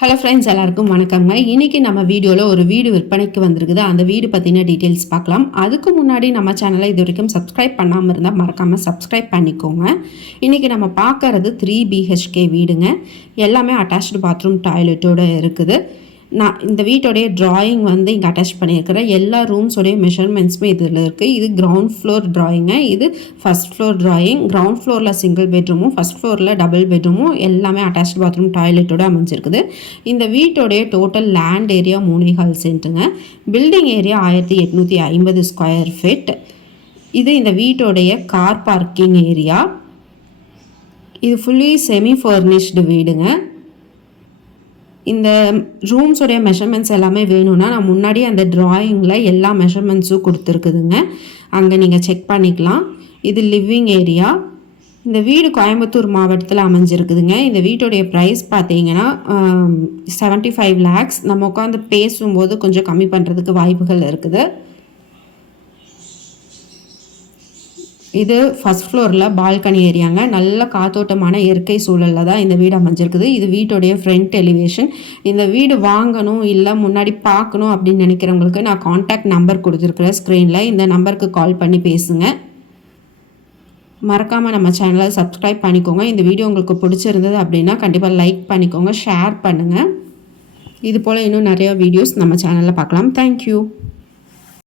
Hello friends, எல்லாருக்கும் வணக்கங்க. இன்றைக்கி நம்ம வீடியோவில் ஒரு வீடு விற்பனைக்கு வந்திருக்குது. அந்த வீடு பற்றின டீட்டெயில்ஸ் பார்க்கலாம். அதுக்கு முன்னாடி நம்ம சேனலை இது வரைக்கும் சப்ஸ்கிரைப் பண்ணாமல் இருந்தால் மறக்காமல் சப்ஸ்கிரைப் பண்ணிக்கோங்க. இன்றைக்கி நம்ம பார்க்குறது 3 BHK வீடுங்க. எல்லாமே அட்டாச்டு பாத்ரூம் டாய்லெட்டோடு இருக்குது. நான் இந்த வீட்டோடைய ட்ராயிங் இங்கே அட்டாச் பண்ணியிருக்கிறேன். எல்லா ரூம்ஸோடைய மெஷர்மெண்ட்ஸுமே இதில் இருக்குது. இது கிரவுண்ட் ஃப்ளோர் ட்ராயிங்க. இது ஃபஸ்ட் ஃப்ளோர் ட்ராயிங். கிரவுண்ட் ஃப்ளோரில் சிங்கிள் பெட்ரூமும் ஃபஸ்ட் ஃப்ளோரில் டபுள் பெட்ரூமும் எல்லாமே அட்டாச்டு பாத்ரூம் டாய்லெட்டோடு அமைஞ்சிருக்குது. இந்த வீட்டோடைய டோட்டல் லேண்ட் ஏரியா 3.25 சென்ட்டுங்க. Building area 1850 square feet. இது இந்த வீட்டோடைய கார் பார்க்கிங் ஏரியா. இது ஃபுல்லி செமி ஃபர்னிஷ்டு வீடுங்க. இந்த ரூம்ஸோடைய மெஷர்மெண்ட்ஸ் எல்லாமே வேணும்னா நான் முன்னாடி அந்த ட்ராயிங்கில் எல்லா மெஷர்மெண்ட்ஸும் கொடுத்துருக்குதுங்க. அங்கே நீங்கள் செக் பண்ணிக்கலாம். இது லிவிங் ஏரியா. இந்த வீடு கோயம்புத்தூர் மாவட்டத்தில் அமைஞ்சிருக்குதுங்க. இந்த வீட்டுடைய ப்ரைஸ் பார்த்தீங்கன்னா 75 lakhs. நம்ம உட்காந்து பேசும்போது கொஞ்சம் கம்மி பண்ணுறதுக்கு வாய்ப்புகள் இருக்குது. இது ஃபஸ்ட் ஃப்ளோரில் பால்கனி ஏரியாங்க. நல்ல காத்தோட்டமான இயற்கை சூழலில் தான் இந்த வீடு அமைஞ்சிருக்குது. இது வீட்டுடைய ஃப்ரண்ட் எலிவேஷன். இந்த வீடு வாங்கணும் இல்லை முன்னாடி பார்க்கணும் அப்படின்னு நினைக்கிறவங்களுக்கு நான் காண்டாக்ட் நம்பர் கொடுத்துருக்குறேன் ஸ்க்ரீனில். இந்த நம்பருக்கு கால் பண்ணி பேசுங்க. மறக்காமல் நம்ம சேனலை சப்ஸ்கிரைப் பண்ணிக்கோங்க. இந்த வீடியோ உங்களுக்கு பிடிச்சிருந்தது அப்படின்னா கண்டிப்பாக லைக் பண்ணிக்கோங்க, ஷேர் பண்ணுங்கள். இது போல் இன்னும் நிறையா வீடியோஸ் நம்ம சேனலில் பார்க்கலாம். தேங்க்யூ.